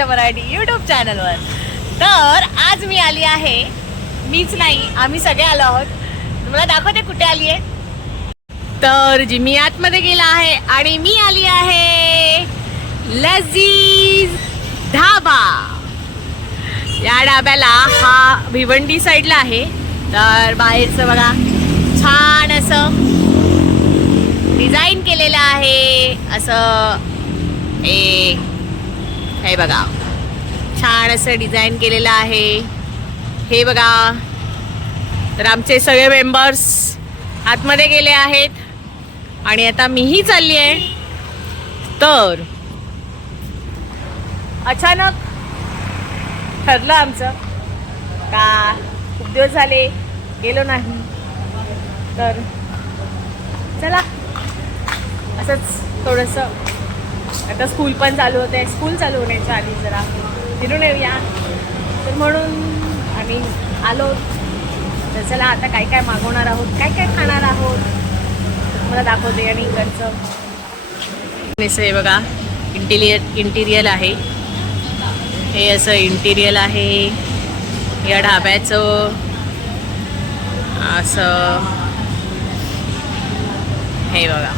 आपल्या मराठी युट्यूब चॅनलवर तर आज मी आली आहे मीच नाही आम्ही सगळे आलो आहोत. तुम्हाला दाखवते कुठे आली आहे. तर जी मी आतमध्ये गेला आहे आणि मी आली आहे लजीज ढाबा. या ढाब्याला हा भिवंडी साईडला आहे. तर बाहेरचं बघा छान असं डिझाईन केलेलं आहे. असं एक हे बघा. छान असं डिझाईन केलेलं आहे. हे बघा. तर आमचे सगळे मेंबर्स आतमध्ये गेले आहेत. आणि आता मीही चालली आहे. तर अचानक ठरलं आमचं. का खूप दिवस झाले गेलो नाही. तर चला. असंच थोडंसं आता स्कूल पण चालू होते स्कूल चालू होण्याच्या आधी जरा फिरून येऊया. तर म्हणून आम्ही आलो. तर चला आता काय काय मागवणार आहोत काय काय खाणार आहोत? मला दाखवते आणि इकडचं. हे बघा इंटिरियर इंटिरियल आहे. हे असं इंटिरियल आहे. या ढाब्याचं असं हे बघा.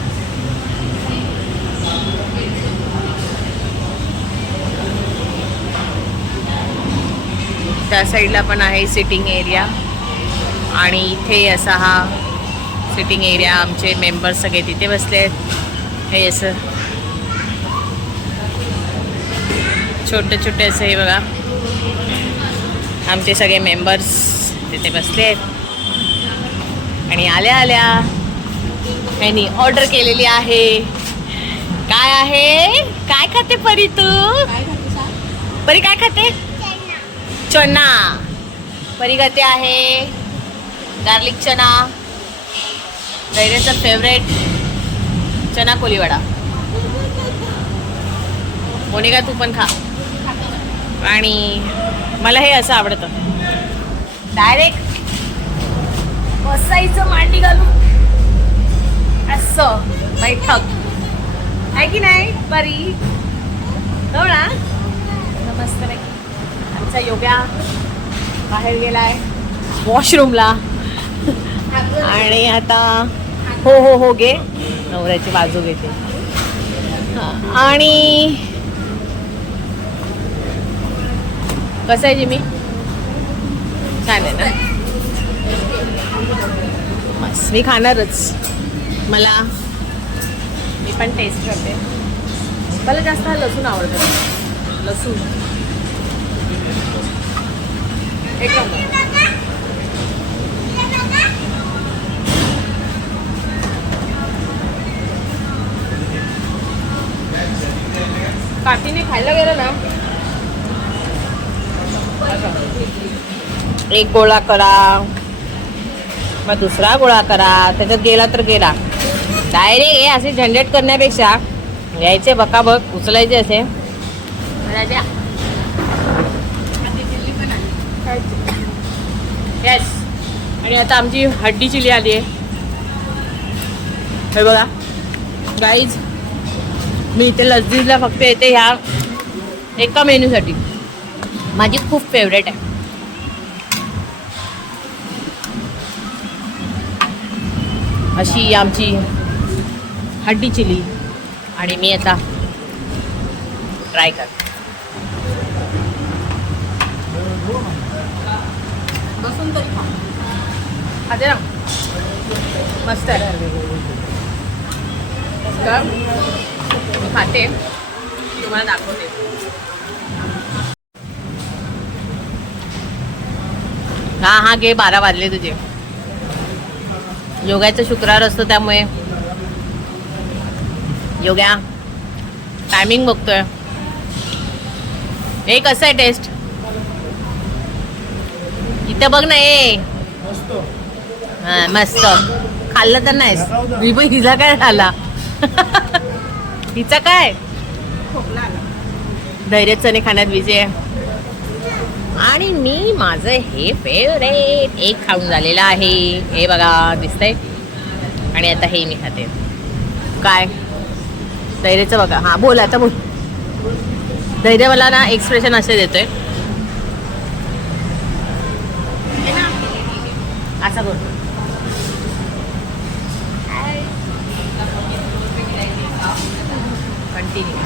त्या साईडला पण आहे सिटिंग एरिया. आणि इथे असा हा सिटिंग एरिया आमचे मेंबर सगळे तिथे बसले आहेत. हे असं. छोटे छोटे असे हे बघा. आमचे सगळे मेंबर्स तिथे बसले आहेत. आणि आल्या आल्या. यांनी ऑर्डर केलेली आहे. काय आहे? काय खाते परी तू? परी काय खाते? चना. परिगते आहे. गार्लिक चना. धैर्याचं फेवरेट चना कोलीवडा. मोनिका तू पण खा. आणि मला हे असं आवडतं. डायरेक्ट बसायचं मांडी घालून. असं. बैठक आहे की नाही? बरी हो? ना मस्त आमचा योग्या बाहेर गेलाय. वॉशरूमला. आणि आता हो हो हो घे. नवऱ्याची बाजू घेते. आणि कसं आहे जिमी? छान आहे ना? बस मी खाणारच. मला मी पण टेस्ट करते. मला जास्त लसूण आवडतं. लसूण. एक नंबर. खायला गेलं ना? एक गोळा करा. मग दुसरा गोळा करा. त्याच्यात गेला तर गेला. डायरेक्ट हे असे झंझट करण्यापेक्षा यायचे बकाबक उचलायचे असे. येस आणि आता आमची हड्डी चिली आली आहे. हे बघा. गाईज मी इथे लजीजला फक्त येते ह्या एका मेन्यूसाठी माझी खूप फेवरेट आहे. अशी आमची हड्डी चिली. आणि मी आता ट्राय करते. बसून तरी खा खाते ना. मस्त आहे. तर मी खाते. तुम्हाला दाखवते. हा हा घे बारा वाजले तुझे. योगाचा शुक्रवार असतो त्यामुळे. योग्या. टायमिंग बघतोय. हे कसं आहे टेस्ट इथं बघ ना ए. हा मस्त. खाल्लं तर नाहीस. मी पण हिला काय झाला हिचा काय? खोकला आला. धैर्य चणे खाण्यात विजय. आणि मी माझं हे फेवरेट एक खाऊन झालेलं आहे. हे बघा दिसतंय. आणि आता हे मी खाते. काय? धैर्याचं बघा. हा बोल आता बोल. धैर्य मला ना एक्सप्रेशन असे देतोय. असा करतो कंटिन्यू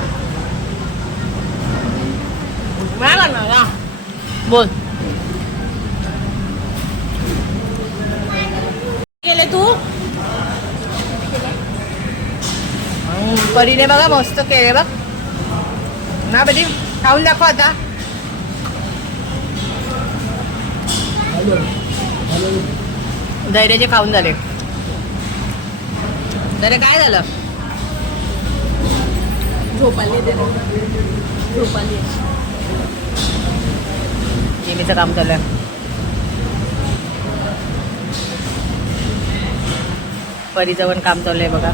बोल. केले तू? परीने बघा मस्त केले बघ. ना बधी खाऊन दाखव आता. धैर्याचे खाऊन झाले. धैर्य काय झालं? झोपाली झोपाली नेहमीचं काम चालू आहे परीचं पण काम चालू आहे बघा.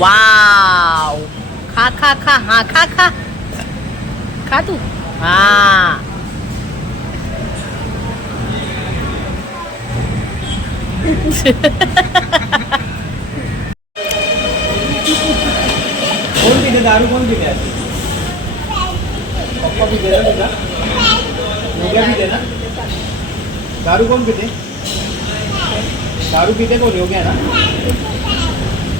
वाव खा खा खा हा खा खा खा तू हा कोण पिते दारू कोण पिते? पप्पा पिते ना तुझा योग्या पिते ना दारू कोण पिते दारू पिते कोण? योग्या ना?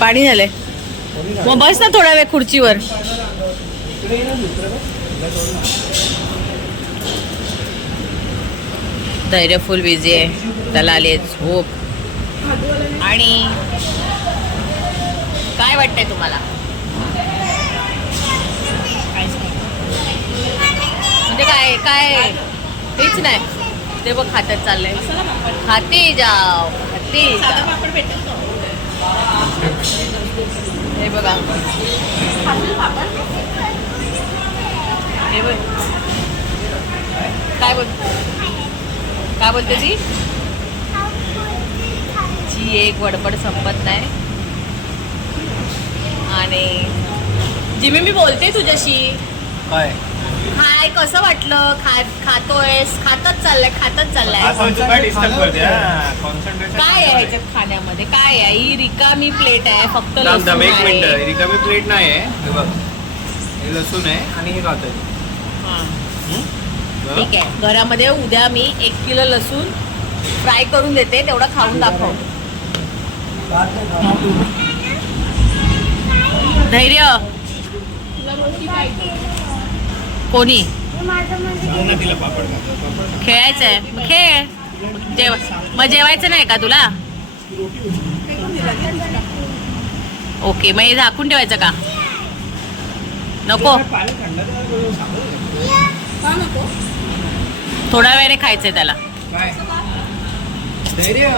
पाणी झालंय. मग बस ना थोडा वेळ खुर्चीवर. धैर्य फुल बिझी आहे. त्याला आले झोप. आणि काय वाटतंय तुम्हाला? म्हणजे काय काय? तेच नाही. ते बघ खात्यात चाललंय. खाते जाव. खाते साधा जाव पापड भेटेल तो. हे बघा. हे बघ. काय बोल काय बोलते ती? जी एक वडबड संपत नाही. आणि जिमी मी बोलते तुझ्याशी. काय? काय कसं वाटलं? खा खातोयस? खातच चाललंय खातच चाललंय. तू काय डिस्टर्ब करते हा कॉन्सन्ट्रेशन काय आहे ह्याच्यात खाण्यामध्ये? काय आहे? ही रिकामी प्लेट आहे फक्त लसूण एक आहे. मिनिट रिकामी प्लेट नाही आहे. हे बघ. हे लसूण आहे आणि हे खात हां. ठीक आहे. घरामध्ये उद्या मी एक किलो लसूण फ्राय करून देते. तेवढं खाऊन दाखव. धैर्य. कोणी? तिला पापड खा. पापड खेळायचंय. मग खेळ. जेव मग जेवायचं नाही का तुला? ओके मग हे झाकून ठेवायचं का? नको. थंड वेळाने खायचंय त्याला. काय? धैर्य?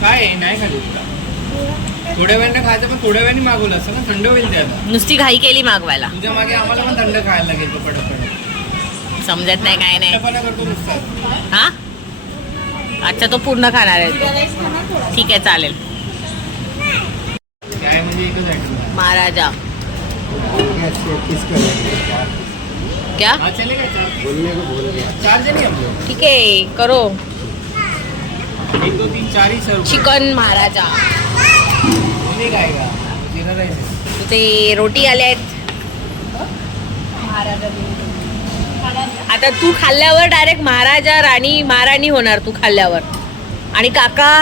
काय आहे? नाही खाली तुला थोड्या वेळाने खायचं पण थोड्या वेळाने मागवलं असं ना. थंड होईल ते आता नुसती घाई केली मागवायला. तुझ्या मागे आम्हाला पण थंड खायला लागेल तो पटापट समजत नाही काय नाही. थंडपणा करतो नुसता. हा? अच्छा तो पूर्ण खाणार आहे. तो ठीक आहे चालेल. काय म्हणजे एकच आयटम महाराजा. क्या? हा चार चार जण ठीक आहे करो. एक दो तीन सर्व चिकन महाराजा. ते रोटी आल्या आहेत. आता तू खाल्ल्यावर डायरेक्ट महाराजा राणी महाराणी होणार तू खाल्ल्यावर. आणि काका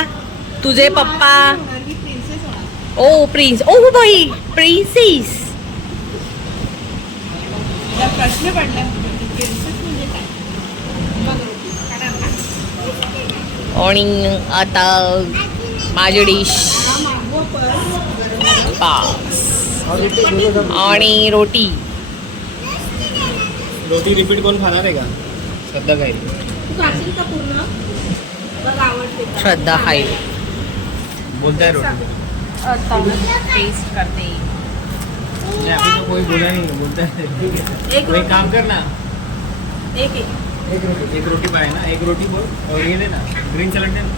तुझे पप्पा. ओ प्रिन्स ओ बाई. प्रिन्सेस प्रश्न पडला. म्हणजे आणि आता माझी डिश पास. आणि रोटी. रोटी रिपीट कोण खाणार आहे का? श्रद्धा काय तू खाशील का पूर्ण? बघ आवडते का? श्रद्धा खाईल. बोलताय रोटी. टेस्ट करते. नहीं, अभी तो कोई बोला नहीं बोलता है एक तो एक काम कर ना. एक एक. एक रोटी एक रोटी पाए ना. एक रोटी बोल. और ये देना ग्रीन सलाड देना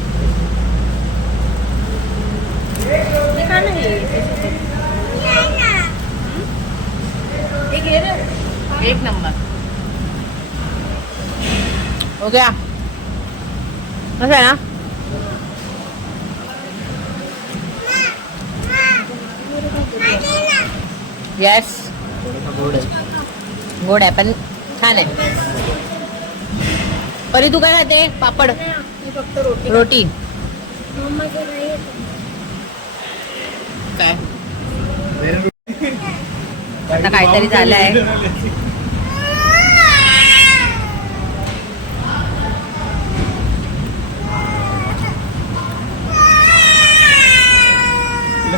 हे खा ना हे. हे घे रे. एक नंबर। हो गया। कसं आहे ना? येस थोड़ा सा गोड है गोड आहे पण छान आहे परी तू काय खाते? पापड। हे फक्त रोटी रोटी। काय? आता काहीतरी झालं आहे.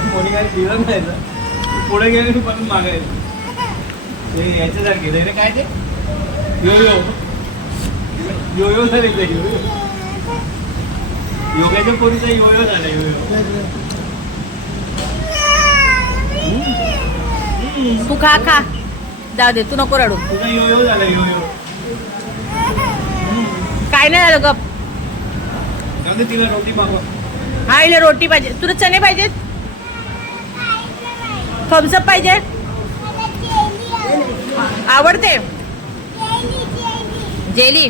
कोणी दिलं पुढे गेले पण मागायचं ते याच्यासारखे ते काय ते? यो यो यो यो झाले योगाच्या पोरीचा यो यो झाला यो यो तू खा खा. जाऊ दे तू नको रडू. तुझा यो यो झाला यो यो. काय नाही झालं गप. जाऊ दे तिला रोटी मागवा हा इले रोटी पाहिजे. तुला चणे पाहिजेत? थम्सअप पाहिजे? आवडते? जेली.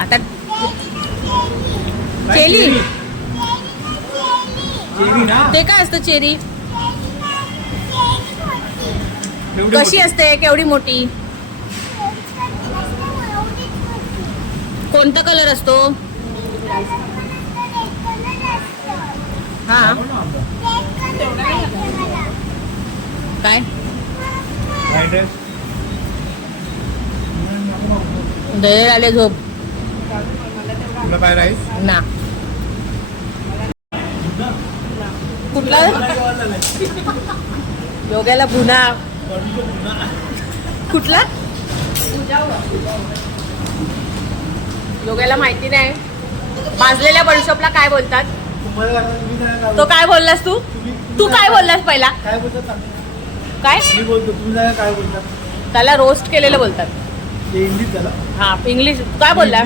आता चेली? ते काय असतं चेरी? कशी असते? केवढी मोठी? कोणता कलर असतो? हा. काय. दही आले झोप. ना. कुठला? योग्याला भुना. कुठला? योग्याला माहिती नाही. भाजलेल्या बडीशोपला काय बोलतात? तो काय बोललास तू? तू काय बोललास पहिला? काय? बोलतात काय मी बोलतो तुम्ही जागा काय बोलतात त्याला रोस्ट केलेलं बोलतात. हा इंग्लिश काय बोलला.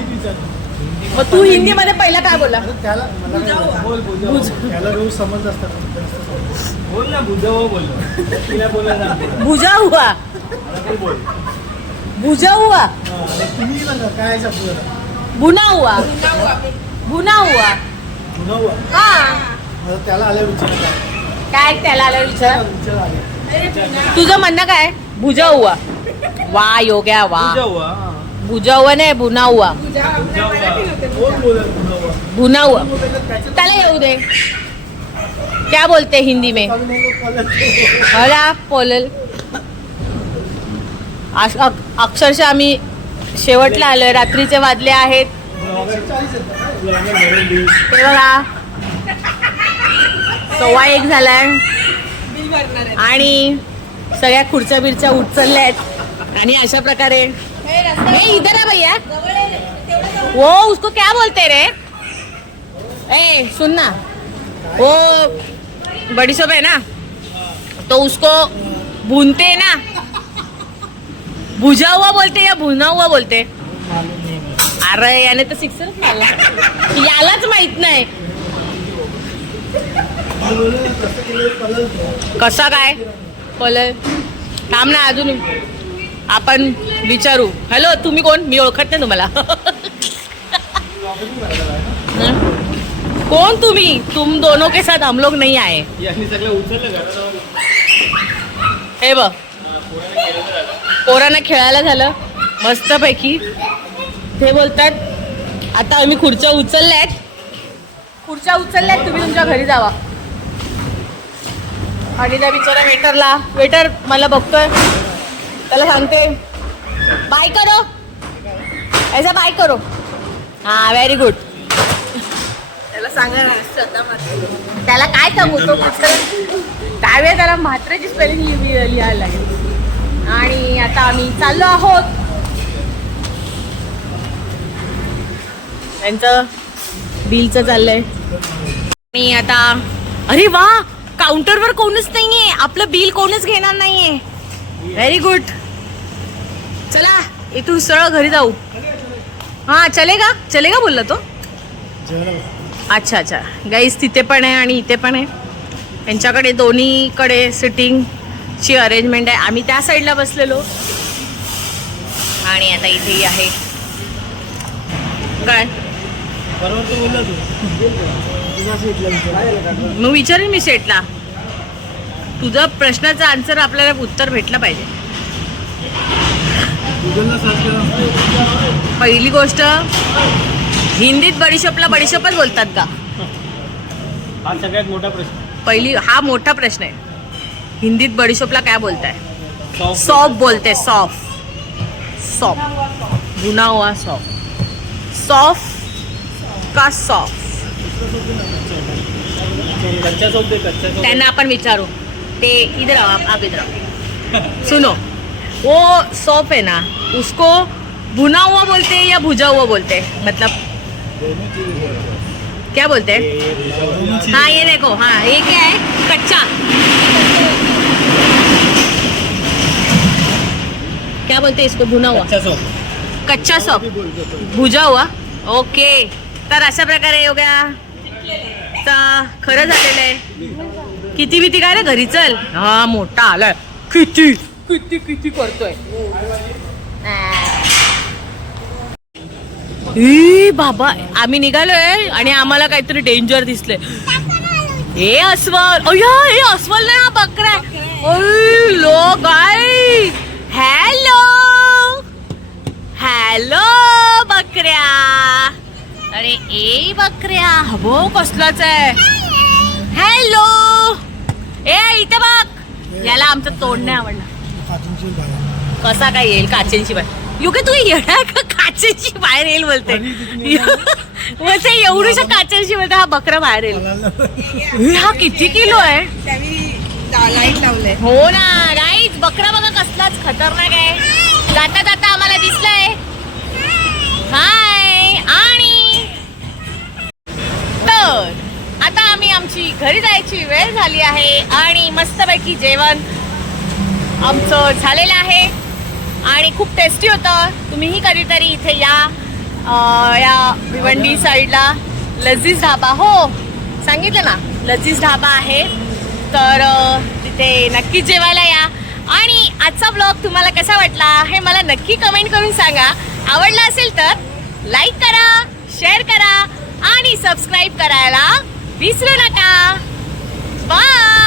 मग तू हिंदी मध्ये पहिला काय बोलला? त्याला रोज समज असतात बोल ना बुजाव बोल. तिला बोलायला सांगते. भुजा हुआ बोल. भुजा हुआ हा, तुम्ही काय शब्द जरा. भुना हुआ भुना हुआ हा. त्याला आल्या विचार. काय त्याला आलं विचार? तुझं म्हणणं काय? भुजा हुआ वा योग्या वा. भुजा हुआ नाही भुना हुआ भुना हुआ त्याला येऊ दे. क्या बोलते हिंदी में? अरे पोलल। बोलल अक्षरशः आम्ही शेवटला आलोय रात्रीचे वाजले आहेत. ते बघा. सव्वा एक झालाय. आणि सगळ्या खुर्च्या बिरच्या उचलल्या आहेत आणि अशा प्रकारे हे इधर भैया. वो उसको क्या बोलते रे? ए सुन ना. वो बड़ी शॉप है ना? तो उसको भूनते हैं ना। भुजा हुआ बोलते या भुना हुआ बोलते? अरे याने तर सिक्सरच मारला यालाच माहीत नाही. कसा काय? कॉलर. थांब ना अजून. आपण विचारू. हॅलो तुम्ही कोण? मी ओळखत नाही तुम्हाला. कोण तुम्ही? तुम दोनों के साथ हम लोग नहीं आए. हे बघ. पोरांना खेळायला झालं. मस्तपैकी. ते बोलतात आता आम्ही खुर्च्या उचलल्यात. खुर्च्या उचलल्यात तुम्ही तुमच्या घरी जावा. आणि त्या बिचारा वेटरला वेटर मला बघतोय. त्याला सांगते. बाय करो. ऐसा बाय करो. हा व्हेरी गुड त्याला सांगा. त्याला काय सांगू तो दहाव्या त्याला म्हात्रेची स्पेलिंग लिहायला लागेल. आणि आता आम्ही चाललो आहोत. त्यांचं बिलचं चाललंय. आणि आता अरे वा! काउंटरवर कोणच नाहीये. आपलं बिल कोणच घेणार नाहीये. व्हेरी गुड चला इथून सरळ घरी जाऊ. हा चलेगा? चलेगा बोलला तो? अच्छा अच्छा. गाईस तिथे पण आहे आणि इथे पण आहे. यांच्याकडे दोन्हीकडे सिटिंगची अरेंजमेंट आहे. आम्ही त्या साईडला बसलेलो. आणि आता इथेही आहे. काय मग विचारेन मी सेटला तुझा प्रश्नाचं आन्सर आपल्याला उत्तर भेटलं पाहिजे. पहिली गोष्ट हिंदीत बडीशोपला बडीशोपच बोलतात का? हा सगळ्यात मोठा प्रश्न. पहिली हा मोठा प्रश्न आहे. हिंदीत बडीशोपला काय बोलताय? सॉफ्ट. सॉफ बोलते सॉफ सॉफ भुना हुआ सॉफ सॉफ का सॉफ कच्चा सॉफ्ट दे कच्चा सॉफ्ट. त्यांना आपण विचारू. ते इधर आओ आप, आप इधर आओ. सुनो. वो सॉफ है ना उसको भुना हुआ बोलते हैं या भुजा हुआ बोलते? हैं मतलब क्या बोलते हैं? हाँ ये देखो हाँ ये क्या है? कच्चा। क्या बोलते हैं इसको? भुना हुआ। कच्चा कच्चा भुजा हुआ। ओके। तर अशा प्रकारे योग्या तर खरं झालेलं आहे. किती भीती काय रे? घरी चल. हा मोठा आलाय. किती किती किती करतोय? ए बाबा आम्ही निघालोय आणि आम्हाला काहीतरी डेंजर दिसले हे अस्वल. अय्या हे अस्वल नाही हा बकरा लो गाय हॅलो हॅलो बकऱ्या. अरे ए बकऱ्या. हो कसलाच आहे. हॅलो ए इथे बघ. याला आमचं तोंड नाही आवडलं कसा काय येईल काचेंची बाहेर युगे तू येणार का काचेंची बाहेर येईल बोलते बोलते एवढूशा काचेंची बोलते हा बकरा बाहेर येईल हा किती किलो आहे? लाइट लावलंय. हो ना गाईच बकरा बघा कसलाच खतरनाक आहे. जाता जाता आम्हाला दिसलंय. हाय आणि तर आता आम्ही आमची घरी जायची वेळ झाली आहे आणि मस्तपैकी जेवण आमचं झालेलं आहे. आणि खूप टेस्टी होतं. तुम्हीही कधीतरी इथे या अं, या भिवंडी साईडला लजीज ढाबा. हो सांगितलं ना लजीज ढाबा आहे. तर तिथे नक्की जेवायला या. आणि आजचा ब्लॉग तुम्हाला कसा वाटला हे मला नक्की कमेंट करून सांगा. आवडला असेल तर लाईक करा शेअर करा आणि सबस्क्राईब करायला विसरू नका. बाय